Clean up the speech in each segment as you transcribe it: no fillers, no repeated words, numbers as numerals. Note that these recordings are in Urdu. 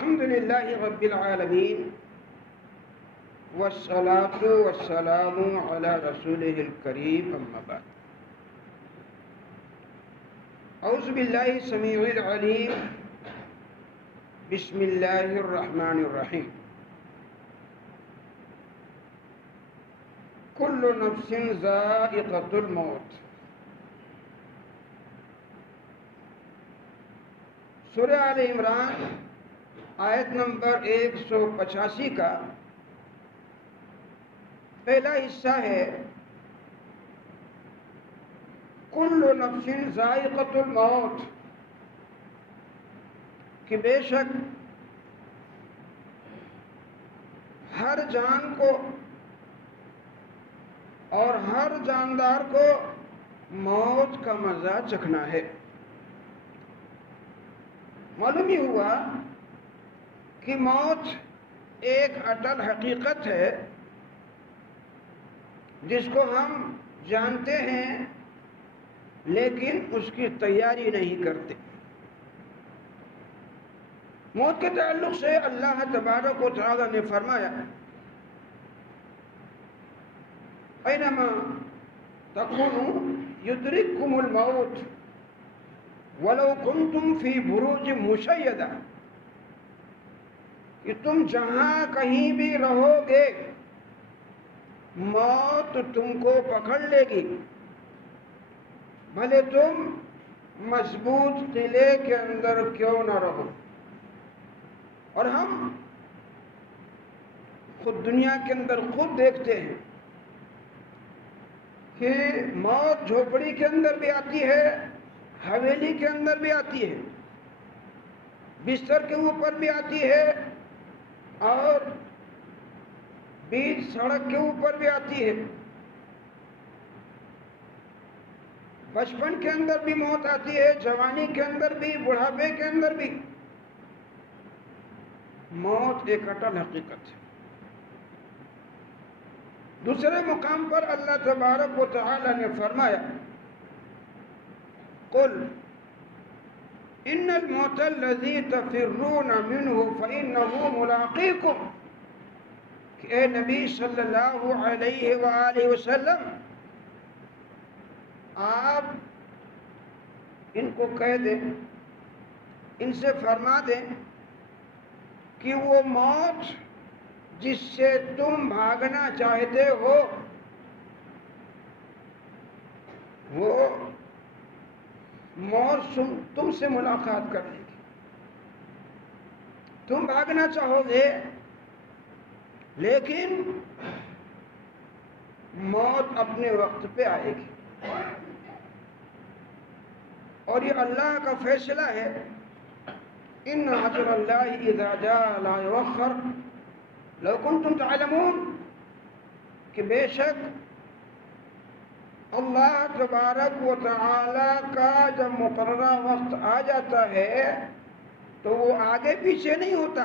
الحمد للہ رب العالمین والصلاة والسلام علی رسولہ الکریم اما بعد اعوذ باللہ السمیع العلیم بسم اللہ الرحمن الرحیم کل نفس ذائقۃ الموت۔ سورہ آل عمران آیت نمبر 185 کا پہلا حصہ ہے کل نفس ذائقۃ الموت، کہ بے شک ہر جان کو اور ہر جاندار کو موت کا مزہ چکھنا ہے۔ معلوم ہی ہوا کہ موت ایک اٹل حقیقت ہے جس کو ہم جانتے ہیں لیکن اس کی تیاری نہیں کرتے۔ موت کے تعلق سے اللہ تبارک و تعالی نے فرمایا اینما تکونوا یدرککم الموت ولو کنتم فی بروج مشیدہ، کہ تم جہاں کہیں بھی رہو گے موت تم کو پکڑ لے گی، بھلے تم مضبوط قلعے کے اندر کیوں نہ رہو۔ اور ہم خود دنیا کے اندر خود دیکھتے ہیں کہ موت جھوپڑی کے اندر بھی آتی ہے، حویلی کے اندر بھی آتی ہے، بستر کے اوپر بھی آتی ہے اور بیچ سڑک کے اوپر بھی آتی ہے۔ بچپن کے اندر بھی موت آتی ہے، جوانی کے اندر بھی، بڑھاپے کے اندر بھی۔ موت ایک اٹل حقیقت ہے۔ دوسرے مقام پر اللہ تبارک و تعالی نے فرمایا قل ان الموت الذی تفرون منہ فإنہ ملاقیکم، کہ اے نبی صلی اللہ علیہ وآلہ وسلم آپ ان کو کہہ دیں، ان سے فرما دیں کہ وہ موت جس سے تم بھاگنا چاہتے ہو وہ موت تم سے ملاقات کر لے گی۔ تم بھاگنا چاہو گے لیکن موت اپنے وقت پہ آئے گی، اور یہ اللہ کا فیصلہ ہے ان اجر اللہ اذا جاء لا یؤخر لو کنتم تعلمون، کہ بے شک اللہ تبارک و تعالی کا جب مقررہ وقت آ جاتا ہے تو وہ آگے پیچھے نہیں ہوتا۔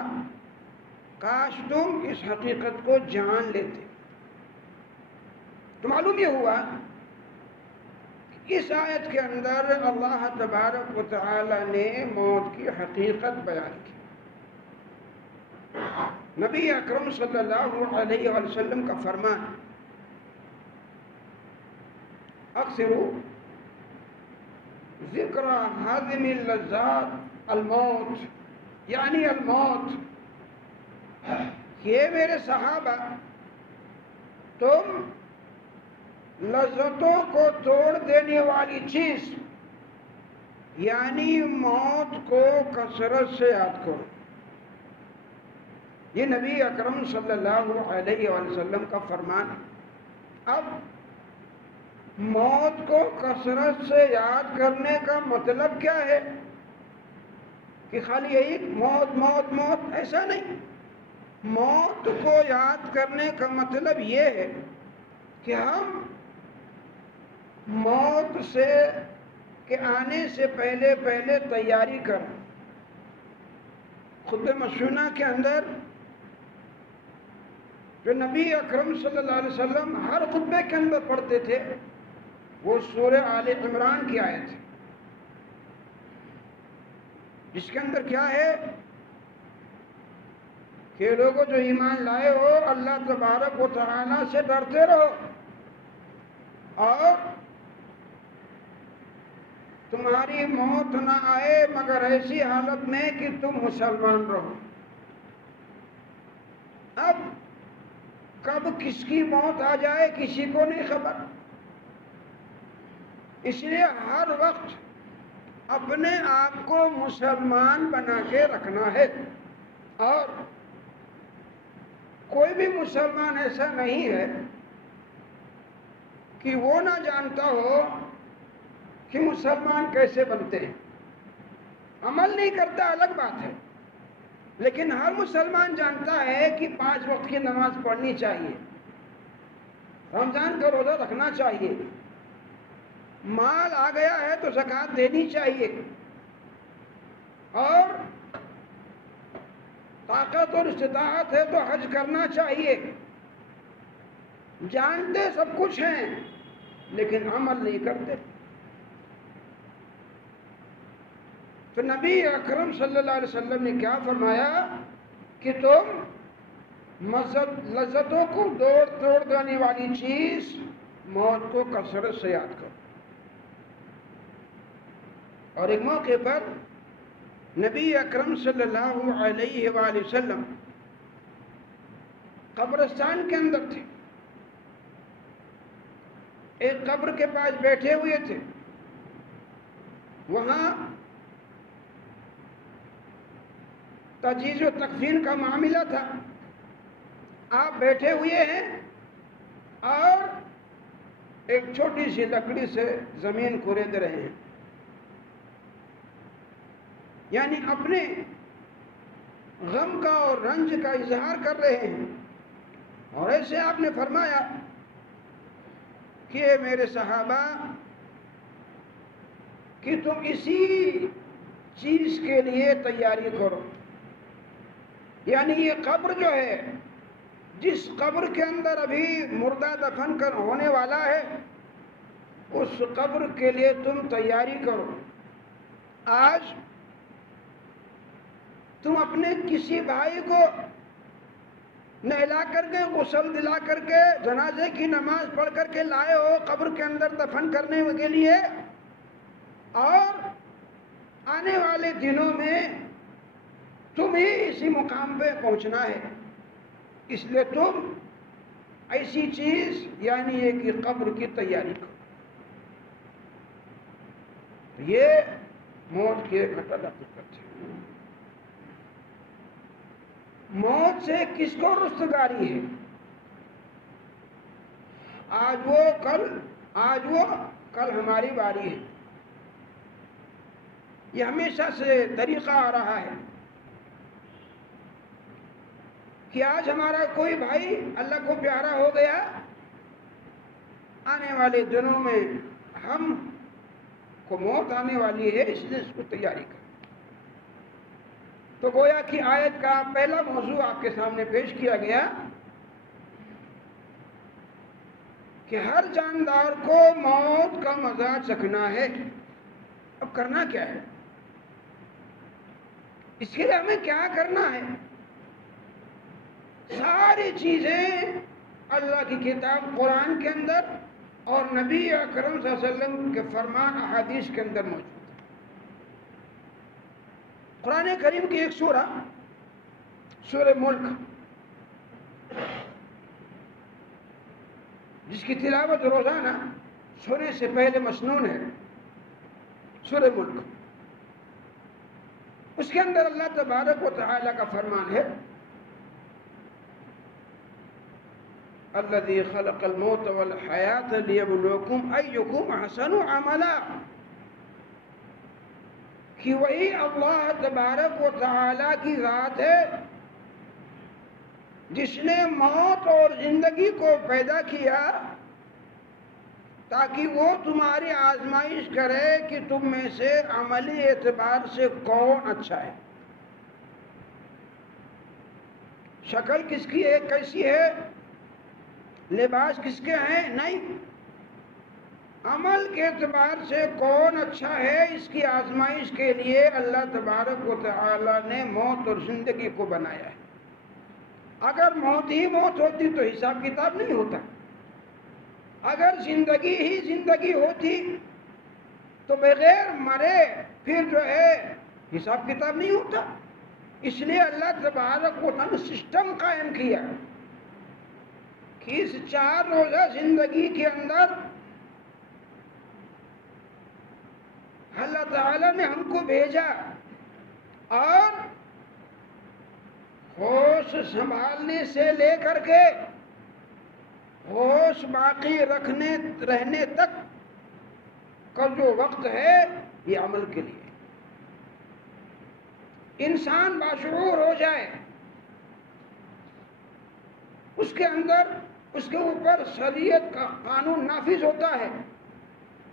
کاش تم اس حقیقت کو جان لیتے۔ تو معلوم یہ ہوا کہ اس آیت کے اندر اللہ تبارک و تعالی نے موت کی حقیقت بیان کی۔ نبی اکرم صلی اللہ علیہ وسلم کا فرمان اکثروا ذکر ہاضم اللذات الموت، یعنی الموت، کہ میرے صحابہ تم لذتوں کو توڑ دینے والی چیز یعنی موت کو کثرت سے یاد کرو۔ یہ نبی اکرم صلی اللہ علیہ وسلم کا فرمان۔ اب موت کو کثرت سے یاد کرنے کا مطلب کیا ہے کہ خالی یہی موت موت موت، ایسا نہیں۔ موت کو یاد کرنے کا مطلب یہ ہے کہ ہم موت سے کے آنے سے پہلے پہلے تیاری کریں۔ خطبہ مشہونہ کے اندر جو نبی اکرم صلی اللہ علیہ وسلم ہر خطبے کے اندر پڑھتے تھے وہ سورہ آل عمران کی آیت ہے، جس کے اندر کیا ہے کہ لوگوں جو ایمان لائے ہو اللہ تبارک و تعالیٰ سے ڈرتے رہو اور تمہاری موت نہ آئے مگر ایسی حالت میں کہ تم مسلمان رہو۔ اب کب کس کی موت آ جائے کسی کو نہیں خبر، اس لیے ہر وقت اپنے آپ کو مسلمان بنا کے رکھنا ہے، اور کوئی بھی مسلمان ایسا نہیں ہے کہ وہ نہ جانتا ہو کہ مسلمان کیسے بنتے ہیں۔ عمل نہیں کرتا الگ بات ہے، لیکن ہر مسلمان جانتا ہے کہ 5 وقت کی نماز پڑھنی چاہیے، رمضان کا روزہ رکھنا چاہیے، مال آ گیا ہے تو زکوٰۃ دینی چاہیے، اور طاقت اور استطاعت ہے تو حج کرنا چاہیے۔ جانتے سب کچھ ہیں لیکن عمل نہیں کرتے۔ تو نبی اکرم صلی اللہ علیہ وسلم نے کیا فرمایا کہ تم لذتوں کو توڑ دینے والی چیز موت کو کثرت سے یاد کرو۔ اور ایک موقع پر نبی اکرم صلی اللہ علیہ وآلہ وسلم قبرستان کے اندر تھے، ایک قبر کے پاس بیٹھے ہوئے تھے، وہاں تجہیز و تکفین کا معاملہ تھا، آپ بیٹھے ہوئے ہیں اور ایک چھوٹی سی لکڑی سے زمین کھرید رہے ہیں، یعنی اپنے غم کا اور رنج کا اظہار کر رہے ہیں۔ اور ایسے آپ نے فرمایا کہ میرے صحابہ کہ تم اسی چیز کے لیے تیاری کرو، یعنی یہ قبر جو ہے، جس قبر کے اندر ابھی مردہ دفن کر ہونے والا ہے، اس قبر کے لیے تم تیاری کرو۔ آج تم اپنے کسی بھائی کو نہلا کر کے غسل دلا کر کے جنازے کی نماز پڑھ کر کے لائے ہو قبر کے اندر دفن کرنے کے لیے، اور آنے والے دنوں میں تم ہی اسی مقام پہ پہنچنا ہے، اس لیے تم ایسی چیز یعنی یہ کہ قبر کی تیاری کرو۔ یہ موت کے متعلق حقیقت ہے۔ موت سے کس کو رستگاری ہے؟ آج وہ کل ہماری باری ہے، یہ ہمیشہ سے طریقہ آ رہا ہے کہ آج ہمارا کوئی بھائی اللہ کو پیارا ہو گیا، آنے والے دنوں میں ہم کو موت آنے والی ہے، اس لیے اس کو تیاری کر۔ تو گویا کہ آیت کا پہلا موضوع آپ کے سامنے پیش کیا گیا کہ ہر جاندار کو موت کا مزہ چکھنا ہے۔ اب کرنا کیا ہے؟ اس کے لیے ہمیں کیا کرنا ہے؟ ساری چیزیں اللہ کی کتاب قرآن کے اندر اور نبی اکرم صلی اللہ علیہ وسلم کے فرمان احادیث کے اندر موجود ہے۔ قرآن کریم کی ایک سورہ ملک، جس کی تلاوت روزانہ سونے سے پہلے مسنون ہے، سورہ ملک، اس کے اندر اللہ تبارک و تعالی کا فرمان ہے الذی خلق الموت والحیات لیبلوکم ایکم احسن عملا، کہ وہی اللہ تبارک و تعالی کی ذات ہے جس نے موت اور زندگی کو پیدا کیا تاکہ وہ تمہاری آزمائش کرے کہ تم میں سے عملی اعتبار سے کون اچھا ہے۔ شکل کس کی ہے، کیسی ہے، لباس کس کے ہیں، نہیں، عمل کے اعتبار سے کون اچھا ہے، اس کی آزمائش کے لیے اللہ تبارک و تعالی نے موت اور زندگی کو بنایا ہے۔ اگر موت ہی موت ہوتی تو حساب کتاب نہیں ہوتا، اگر زندگی ہی زندگی ہوتی تو بغیر مرے پھر جو ہے حساب کتاب نہیں ہوتا۔ اس لیے اللہ تبارک و تعالی نے سسٹم قائم کیا کہ اس 4 روزہ زندگی کے اندر اللہ تعالی نے ہم کو بھیجا، اور ہوش سنبھالنے سے لے کر کے ہوش باقی رہنے تک کا جو وقت ہے یہ عمل کے لیے، انسان باشعور ہو جائے، اس کے اندر اس کے اوپر شریعت کا قانون نافذ ہوتا ہے،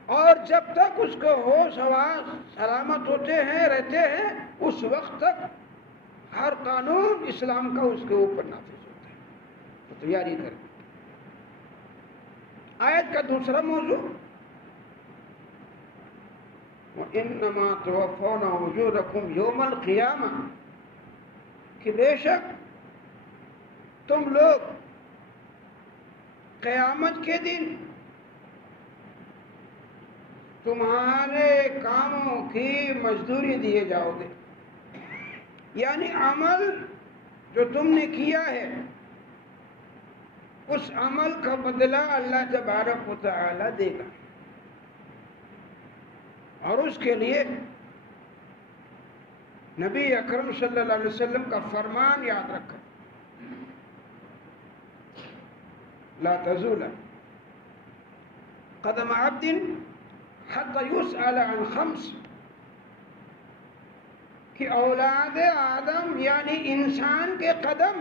اور جب تک اس کو ہوش حواس سلامت ہوتے ہیں رہتے ہیں اس وقت تک ہر قانون اسلام کا اس کے اوپر نافذ ہوتا ہے۔ تو تیاری کریں۔ آیت کا دوسرا موضوع وَإِنَّمَا تُوَفَّوْنَ أُجُورَكُمْ يَوْمَ الْقِيَامَةِ، کہ بے شک تم لوگ قیامت کے دن تمہارے کاموں کی مزدوری دیے جاؤ گے، یعنی عمل جو تم نے کیا ہے اس عمل کا بدلہ اللہ تبارک و تعالی دے گا، اور اس کے لیے نبی اکرم صلی اللہ علیہ وسلم کا فرمان یاد رکھیں، لا تزول قدم عبد حتى يسأل عن 5، کہ اولاد آدم یعنی انسان کے قدم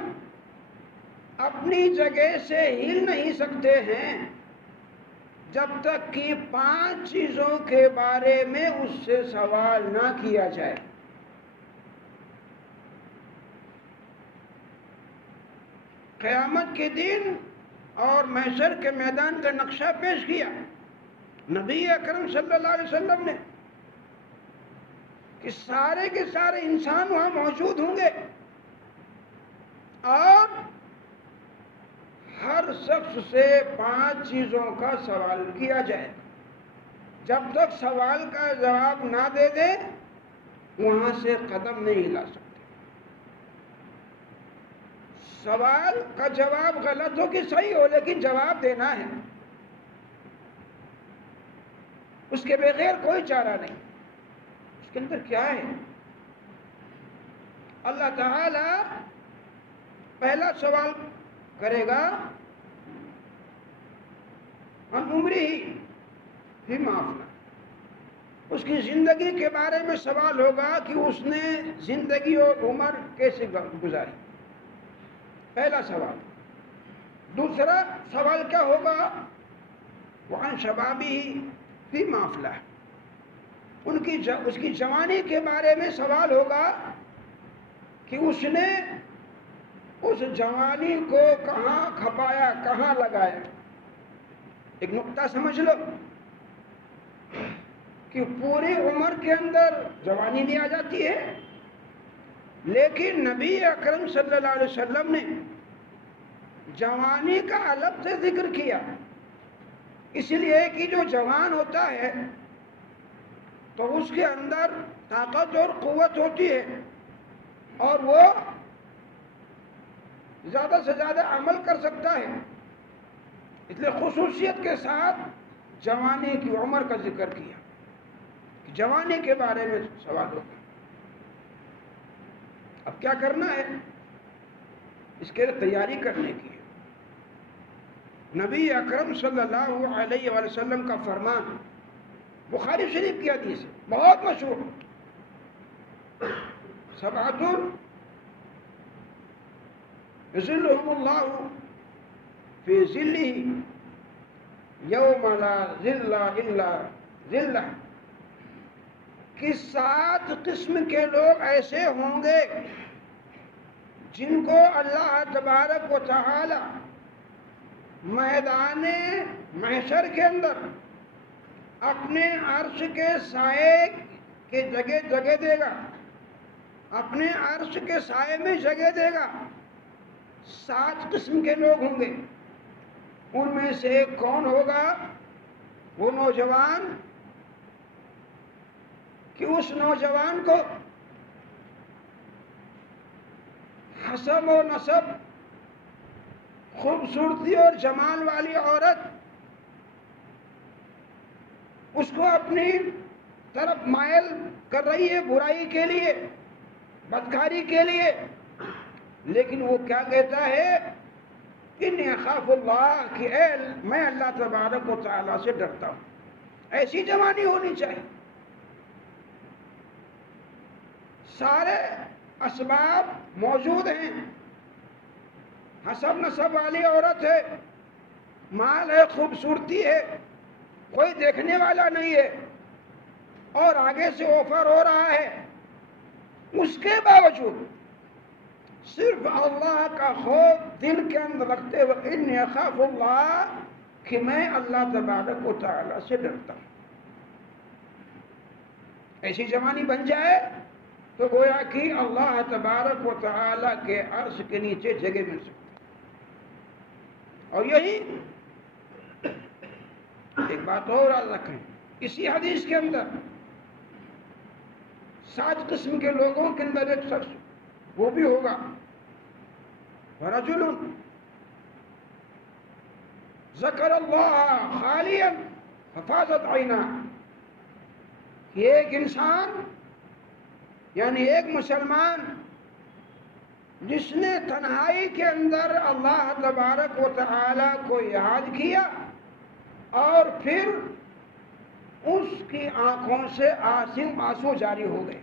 اپنی جگہ سے ہل نہیں سکتے ہیں جب تک کہ 5 چیزوں کے بارے میں اس سے سوال نہ کیا جائے۔ قیامت کے دن اور محشر کے میدان کا نقشہ پیش کیا نبی اکرم صلی اللہ علیہ وسلم نے، کہ سارے کے سارے انسان وہاں موجود ہوں گے، اور ہر شخص سے 5 چیزوں کا سوال کیا جائے، جب تک سوال کا جواب نہ دے دے وہاں سے قدم نہیں ہلا سکتے۔ سوال کا جواب غلط ہو کہ صحیح ہو لیکن جواب دینا ہے، اس کے بغیر کوئی چارہ نہیں۔ اس کے اندر کیا ہے؟ اللہ تعالی پہلا سوال کرے گا عن عمرہ فیما افنی، اس کی زندگی کے بارے میں سوال ہوگا کہ اس نے زندگی اور عمر کیسے گزاری، پہلا سوال۔ دوسرا سوال کیا ہوگا؟ وعن شبابہ فیما افلح، اس کی جوانی کے بارے میں سوال ہوگا کہ اس نے اس جوانی کو کہاں کھپایا، کہاں لگایا۔ ایک نقطہ سمجھ لو کہ پوری عمر کے اندر جوانی بھی آ جاتی ہے، لیکن نبی اکرم صلی اللہ علیہ وسلم نے جوانی کا الگ سے ذکر کیا، اس لیے کہ جو جوان ہوتا ہے تو اس کے اندر طاقت اور قوت ہوتی ہے، اور وہ زیادہ سے زیادہ عمل کر سکتا ہے، اس لیے خصوصیت کے ساتھ جوانی کی عمر کا ذکر کیا کہ جوانی کے بارے میں سوال ہوگا۔ اب کیا کرنا ہے؟ اس کے لیے تیاری کرنے کی ہے۔ نبی اکرم صلی اللہ علیہ وآلہ وسلم کا فرمان بخاری شریف کی حدیث ہے، بہت مشہور، 7 یظلهم اللہ فی ظلہ یوم لا ظل الا ظلہ، کہ 7 قسم کے لوگ ایسے ہوں گے جن کو اللہ تبارک و تعالی میدان محشر کے اندر اپنے عرش کے سائے کے جگہ دے گا، اپنے عرش کے سائے میں جگہ دے گا، 7 قسم کے لوگ ہوں گے. ان میں سے ایک کون ہوگا؟ وہ نوجوان کہ اس نوجوان کو حسب و نسب، خوبصورتی اور جمال والی عورت اس کو اپنی طرف مائل کر رہی ہے برائی کے لیے، بدکاری کے لیے، لیکن وہ کیا کہتا ہے؟ انی اخاف اللہ، کہ میں اللہ تبارک و تعالیٰ سے ڈرتا ہوں. ایسی جوانی ہونی چاہیے. سارے اسباب موجود ہیں. حسب نسب والی عورت ہے، مال ہے، خوبصورتی ہے، کوئی دیکھنے والا نہیں ہے، اور آگے سے آفر ہو رہا ہے. اس کے باوجود صرف اللہ کا خوف دل کے اندر رکھتے ہوئے انی اخاف اللہ، کہ میں اللہ تبارک و تعالیٰ سے ڈرتا ہوں. ایسی جوانی بن جائے تو گویا کہ اللہ تبارک و تعالیٰ کے عرش کے نیچے جگہ مل سکتی. اور یہی ایک بات اور یاد رکھیں، اسی حدیث کے اندر 7 قسم کے لوگوں کے اندر ایک شخص وہ بھی ہوگا، رجل ذکر اللہ خالیا ففاضت عیناہ. ایک انسان یعنی ایک مسلمان جس نے تنہائی کے اندر اللہ تبارک و تعالی کو یاد کیا اور پھر اس کی آنکھوں سے آنسو جاری ہو گئے.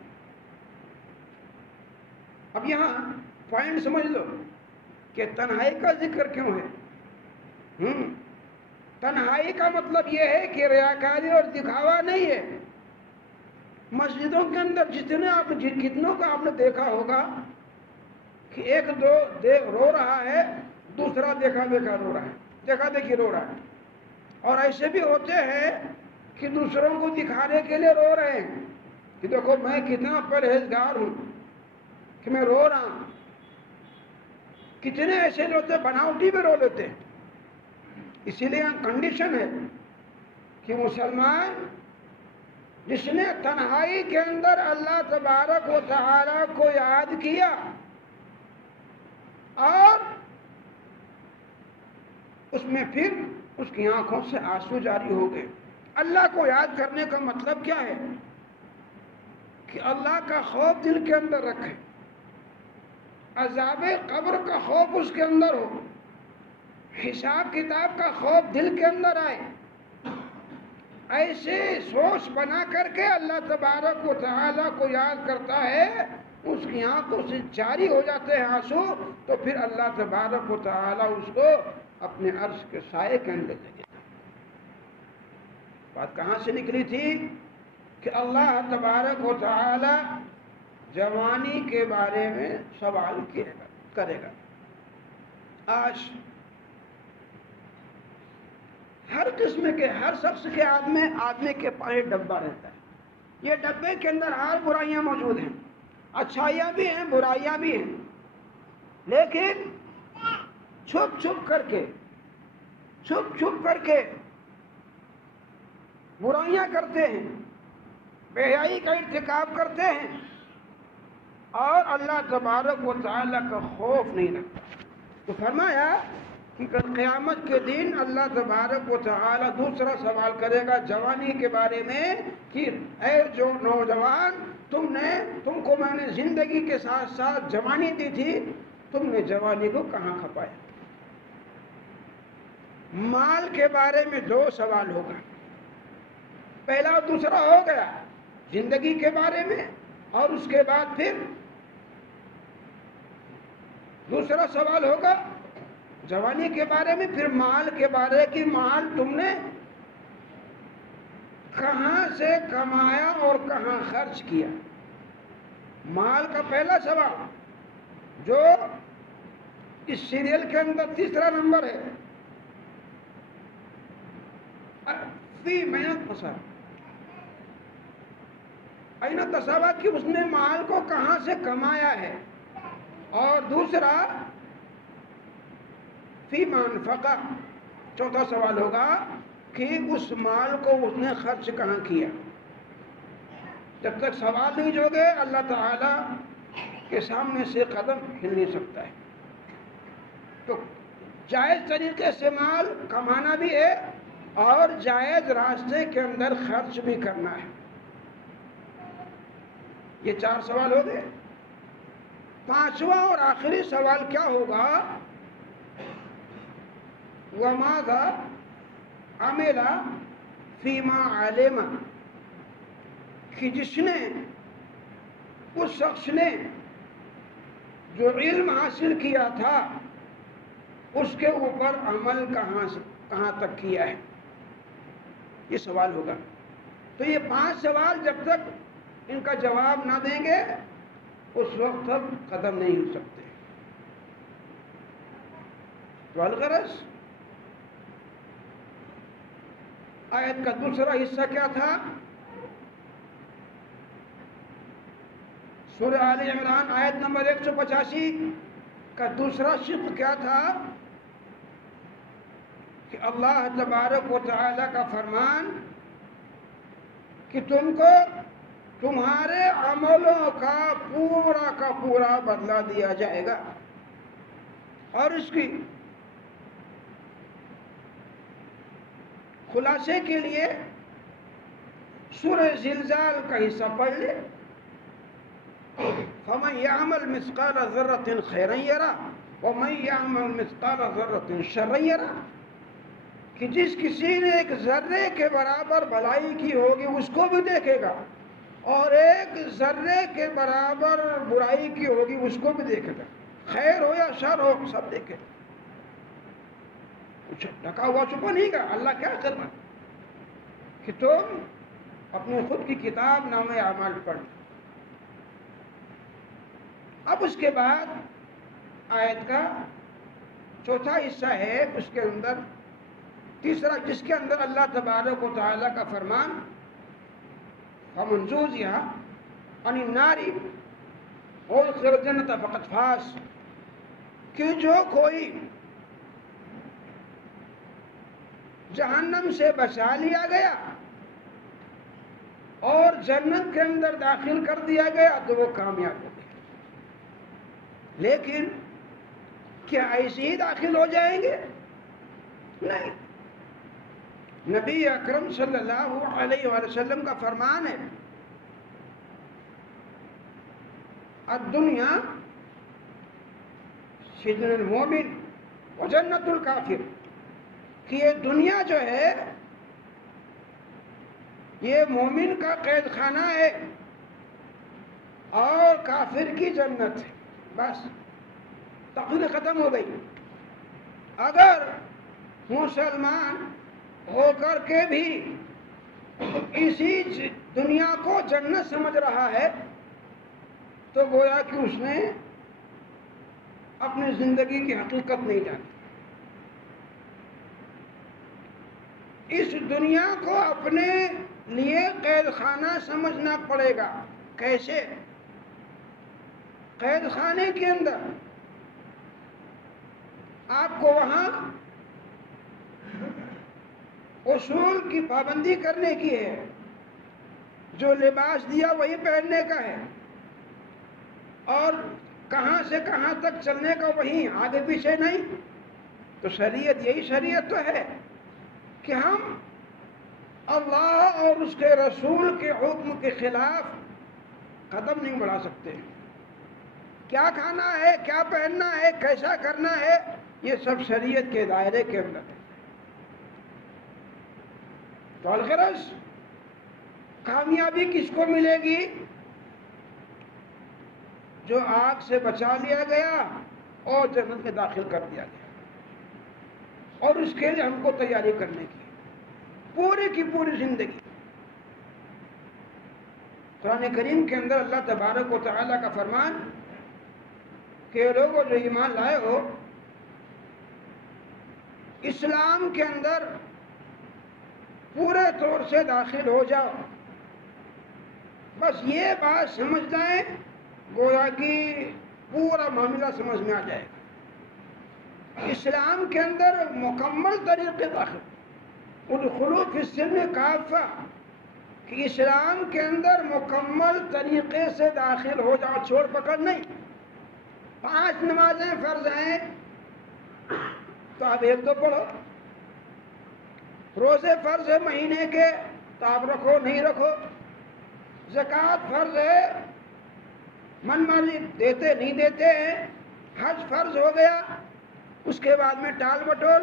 اب یہاں پوائنٹ سمجھ لو کہ تنہائی کا ذکر کیوں ہے. تنہائی کا مطلب یہ ہے کہ ریاکاری اور دکھاوا نہیں ہے. مسجدوں کے اندر کتنوں کا آپ نے دیکھا ہوگا کہ ایک دو رو رہا ہے، دوسرا دیکھا دیکھا رو رہا ہے، دیکھا دیکھی رو رہا ہے. اور ایسے بھی ہوتے ہیں کہ دوسروں کو دکھانے کے لیے رو رہے ہیں کہ دیکھو میں کتنا پرہیزگار ہوں کہ میں رو رہا ہوں. کتنے ایسے ہوتے بناوٹی میں رو لیتے ہیں. اسی لیے کنڈیشن ہے کہ مسلمان جس نے تنہائی کے اندر اللہ تبارک و تعالی کو یاد کیا اور اس میں پھر اس کی آنکھوں سے آنسو جاری ہو گئے. اللہ کو یاد کرنے کا مطلب کیا ہے؟ کہ اللہ کا خوف دل کے اندر رکھے، عذاب قبر کا خوف اس کے اندر ہو، حساب کتاب کا خوف دل کے اندر آئے. ایسے سوچ بنا کر کے اللہ تبارک و تعالیٰ کو یاد کرتا ہے، اس کی آنکھوں سے جاری ہو جاتے ہیں آنسو، تو پھر اللہ تبارک و تعالیٰ اس کو اپنے عرش کے سائے کے اندر لے گئے. بات کہاں سے نکلی تھی کہ اللہ تبارک و تعالی جوانی کے بارے میں سوال کرے گا. آج ہر قسم کے ہر شخص کے آدمی کے پاس ڈبہ رہتا ہے. یہ ڈبے کے اندر ہر برائیاں موجود ہیں، اچھائیاں بھی ہیں، برائیاں بھی ہیں، لیکن چھپ چھپ کر کے برائیاں کرتے ہیں، بے حیائی کا ارتکاب کرتے ہیں اور اللہ تبارک و تعالیٰ کا خوف نہیں رکھتا. تو فرمایا کہ قیامت کے دن اللہ تبارک و تعالیٰ دوسرا سوال کرے گا جوانی کے بارے میں کہ اے جو نوجوان، تم کو میں نے زندگی کے ساتھ ساتھ جوانی دی تھی، تم نے جوانی کو کہاں کھپایا. مال کے بارے میں 2 سوال ہوگا. پہلا اور دوسرا ہو گیا زندگی کے بارے میں، اور اس کے بعد پھر دوسرا سوال ہوگا جوانی کے بارے میں، پھر مال کے بارے کی مال تم نے کہاں سے کمایا اور کہاں خرچ کیا. مال کا پہلا سوال جو اس سیریل کے اندر تیسرا نمبر ہے، فی محنت مسا اینا تصاوت کہ اس نے مال کو کہاں سے کمایا ہے، اور دوسرا فیما انفقا، چوتھا سوال ہوگا کہ اس مال کو اس نے خرچ کہاں کیا۔ جب تک سوال نہیں جو گے اللہ تعالیٰ کے سامنے سے قدم ہل نہیں سکتا ہے۔ تو جائز طریقے سے مال کمانا بھی ہے اور جائز راستے کے اندر خرچ بھی کرنا ہے۔ یہ 4 سوال ہو گئے۔ 5واں اور آخری سوال کیا ہوگا؟ وَمَاذَا عَمِلَ فِيمَا عَلِمَ، کہ جس نے، اس شخص نے جو علم حاصل کیا تھا اس کے اوپر عمل کہاں تک کیا ہے، یہ سوال ہوگا۔ تو یہ 5 سوال جب تک ان کا جواب نہ دیں گے اس وقت تک قدم نہیں ہل سکتے۔ تو الغرض آیت کا دوسرا حصہ کیا تھا؟ سورہ آل عمران آیت نمبر 185 کا دوسرا شق کیا تھا؟ کہ اللہ تبارک و تعالی کا فرمان کہ تم کو تمہارے عملوں کا پورا بدلہ دیا جائے گا۔ اور اس کی خلاصے کے لیے سورہ زلزال کا حصہ پڑھ لے۔ فَمَنْ يَعْمَلْ مِثْقَالَ ذَرَّةٍ خَيْرًا يَرَهُ وَمَنْ يَعْمَلْ مِثْقَالَ ذَرَّةٍ شَرًّا يَرَهُ، کہ جس کسی نے ایک ذرے کے برابر بھلائی کی ہوگی اس کو بھی دیکھے گا، اور ایک ذرے کے برابر برائی کی ہوگی اس کو بھی دیکھے گا، خیر ہو یا شر ہو سب دیکھے گا۔ کچھ ڈھکا ہوا چھپا نہیں گا۔ اللہ کیا کرنا کہ تم اپنے خود کی کتاب نامہ اعمال پڑھ۔ اب اس کے بعد آیت کا چوتھا حصہ ہے، اس کے اندر تیسرا، جس کے اندر اللہ تبارک و تعالیٰ کا فرمان فَمَنْ زُحْزِحَ عَنِ النَّارِ وَأُدْخِلَ الْجَنَّةَ فَقَدْ فَازَ، کہ جو کوئی جہنم سے بچا لیا گیا اور جنت کے اندر داخل کر دیا گیا تو وہ کامیاب ہو گیا۔ لیکن کیا ایسے ہی داخل ہو جائیں گے؟ نہیں۔ نبی اکرم صلی اللہ علیہ وآلہ وسلم کا فرمان ہے الدنیا سجن المومن وجنت الکافر، کہ یہ دنیا جو ہے یہ مومن کا قید خانہ ہے اور کافر کی جنت ہے۔ بس تقریر ختم ہو گئی۔ اگر مسلمان ہو کر کے بھی اسی دنیا کو جنت سمجھ رہا ہے تو گویا کہ اس نے اپنی زندگی کی حقیقت نہیں جانی۔ اس دنیا کو اپنے لیے قید خانہ سمجھنا پڑے گا۔ کیسے؟ قید خانے کے اندر آپ کو وہاں اصول کی پابندی کرنے کی ہے، جو لباس دیا وہی پہننے کا ہے، اور کہاں سے کہاں تک چلنے کا وہی، آگے پیچھے نہیں۔ تو شریعت، یہی شریعت تو ہے کہ ہم اللہ اور اس کے رسول کے حکم کے خلاف قدم نہیں بڑھا سکتے۔ کیا کھانا ہے، کیا پہننا ہے، کیسا کرنا ہے، یہ سب شریعت کے دائرے کے اندر ہے۔ تو الغرض کامیابی کس کو ملے گی؟ جو آگ سے بچا لیا گیا اور جنت میں داخل کر دیا گیا، اور اس کے لیے ہم کو تیاری کرنے کی پوری کی پوری زندگی۔ قرآن کریم کے اندر اللہ تبارک و تعالیٰ کا فرمان کہ لوگوں جو ایمان لائے ہو، اسلام کے اندر پورے طور سے داخل ہو جاؤ، بس یہ بات سمجھ جائیں، گویا کہ پورا معاملہ سمجھ میں آ جائے گا۔ اسلام کے اندر مکمل طریقے داخل، ادخلوا فی السلم کافہ، کہ اسلام کے اندر مکمل طریقے سے داخل ہو جاؤ، چھوڑ پکڑ نہیں۔ 5 نمازیں فرض ہیں تو آپ 1-2 پڑھو، روزے فرض ہے مہینے کے تو آپ رکھو نہیں رکھو، زکوٰۃ فرض ہے من مرضی دیتے نہیں دیتے ہیں، حج فرض ہو گیا، اس کے بعد میں ٹال مٹول،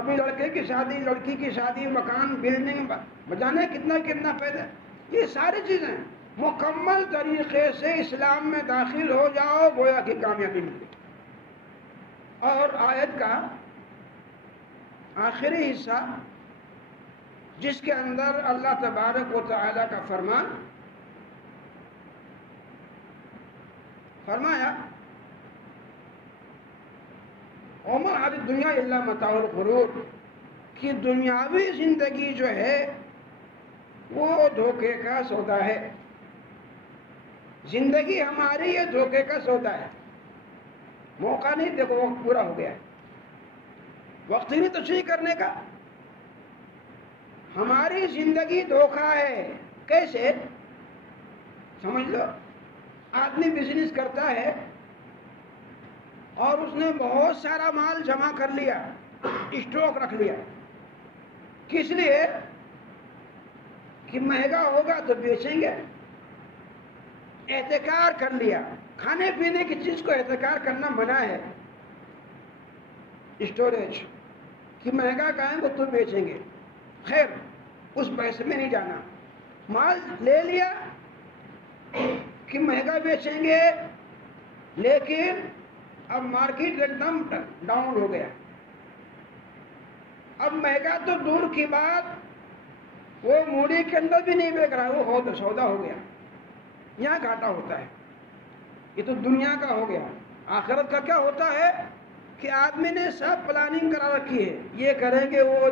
ابھی لڑکے کی شادی لڑکی کی شادی، مکان بلڈنگ بجانے کتنا کتنا پیدا، یہ ساری چیزیں مکمل طریقے سے اسلام میں داخل ہو جاؤ، گویا کی کامیابی ملے۔ اور آیت کا آخری حصہ جس کے اندر اللہ تبارک و تعالی کا فرمان فرمایا وما هذه الدنیا الا متاع الغرور، کہ دنیاوی زندگی جو ہے وہ دھوکے کا سودا ہے، زندگی ہماری یہ دھوکے کا سودا ہے، موقع نہیں، دیکھو وقت پورا ہو گیا ہے، وقت ہی نہیں تشریح کرنے کا، ہماری زندگی دھوکہ ہے۔ کیسے سمجھ لو، آدمی بزنس کرتا ہے اور اس نے بہت سارا مال جمع کر لیا، اسٹاک رکھ لیا، کس لیے؟ کہ مہنگا ہوگا تو بیچیں گے، احتکار کر لیا، کھانے پینے کی چیز کو احتکار کرنا منع ہے، اسٹوریج کہ مہنگا کھائیں گے تو بیچیں گے، خیر اس پیسے میں نہیں جانا، مال لے لیا کہ مہنگا بیچیں گے، لیکن اب مارکیٹ ایک دم ڈاؤن ہو گیا، اب مہنگا تو دور کی بات، وہ موڑی کے اندر بھی نہیں بیچ رہا، وہ ہو تو سودا ہو گیا، یہاں گھاٹا ہوتا ہے۔ یہ تو دنیا کا ہو گیا۔ آخرت کا کیا ہوتا ہے کہ آدمی نے سب پلاننگ کرا رکھی ہے، یہ کریں گے، وہ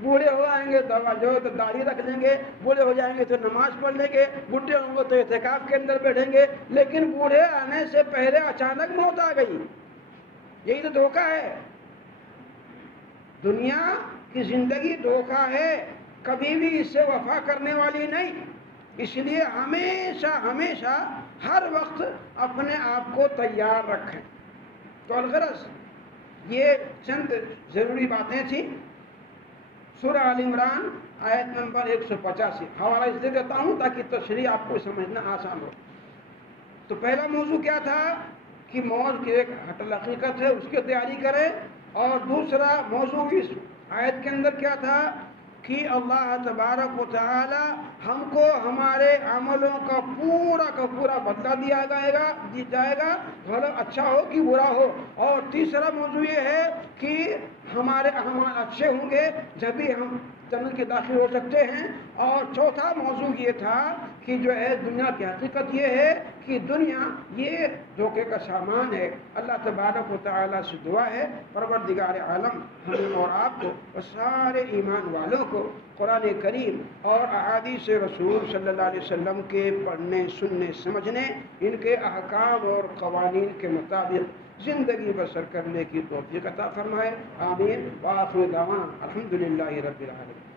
بوڑھے ہو آئیں گے جو تو داڑھی رکھ لیں گے، بوڑھے ہو جائیں گے تو نماز پڑھ لیں گے، بوڑھے ہوں گے تو اعتکاف کے اندر بیٹھیں گے، لیکن بوڑھے آنے سے پہلے اچانک موت آ گئی، یہی تو دھوکہ ہے۔ دنیا کی زندگی دھوکہ ہے، کبھی بھی اس سے وفا کرنے والی نہیں، اس لیے ہمیشہ ہمیشہ ہر وقت اپنے آپ کو تیار رکھیں۔ تو الغرض یہ چند ضروری باتیں تھیں۔ سورہ آل عمران آیت نمبر 185، حوالہ اس لیے دیتا ہوں تاکہ تشریح آپ کو سمجھنا آسان ہو۔ تو پہلا موضوع کیا تھا کہ موت کی ایک حتمی حقیقت ہے، اس کی تیاری کریں، اور دوسرا موضوع اس آیت کے اندر کیا تھا کہ اللہ تبارک و تعالی ہم کو ہمارے عملوں کا پورا بدلہ دیا جائے گا، بھلا اچھا ہو کہ برا ہو۔ اور تیسرا موضوع یہ ہے کہ ہمارے اعمال اچھے ہوں گے جبھی ہم جنت کے داخل ہو سکتے ہیں۔ اور چوتھا موضوع یہ تھا کہ جو ہے دنیا کی حقیقت یہ ہے کہ دنیا یہ دھوکے کا سامان ہے۔ اللہ تبارک و تعالیٰ سے دعا ہے پروردگار عالم ہمیں اور آپ کو اور سارے ایمان والوں کو قرآن کریم اور احادیث رسول صلی اللہ علیہ وسلم کے پڑھنے، سننے، سمجھنے، ان کے احکام اور قوانین کے مطابق زندگی بسر کرنے کی توفیق عطا فرمائے، آمین۔ وآخر دعوانا الحمدللہ رب العالمین۔